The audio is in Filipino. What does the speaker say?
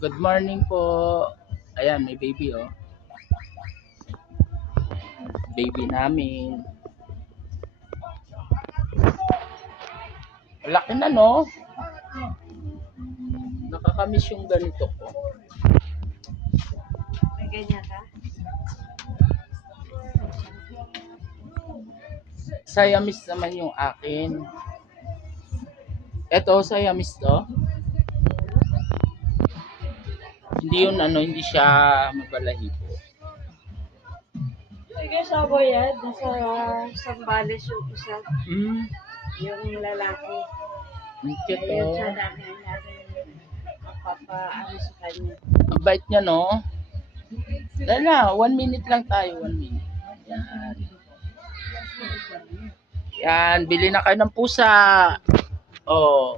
Good morning po. Ayan, may baby oh. Baby namin. Laki na no. Nakakamiss yung ganito ko. May ganyan ka? Siamese naman yung akin. Eto, Siamese to. Hindi yun hindi siya mabalahibo. Sige, sabo yan. Nasa Sambales yung isa. Yung lalaki. Ang cute Ayun oh. siya namin mapapaano sa kanya. Ang bait niya no. Dahil na, 1 minute lang tayo. 1 minute. Yan. Yan, bili na kayo ng pusa. Oh.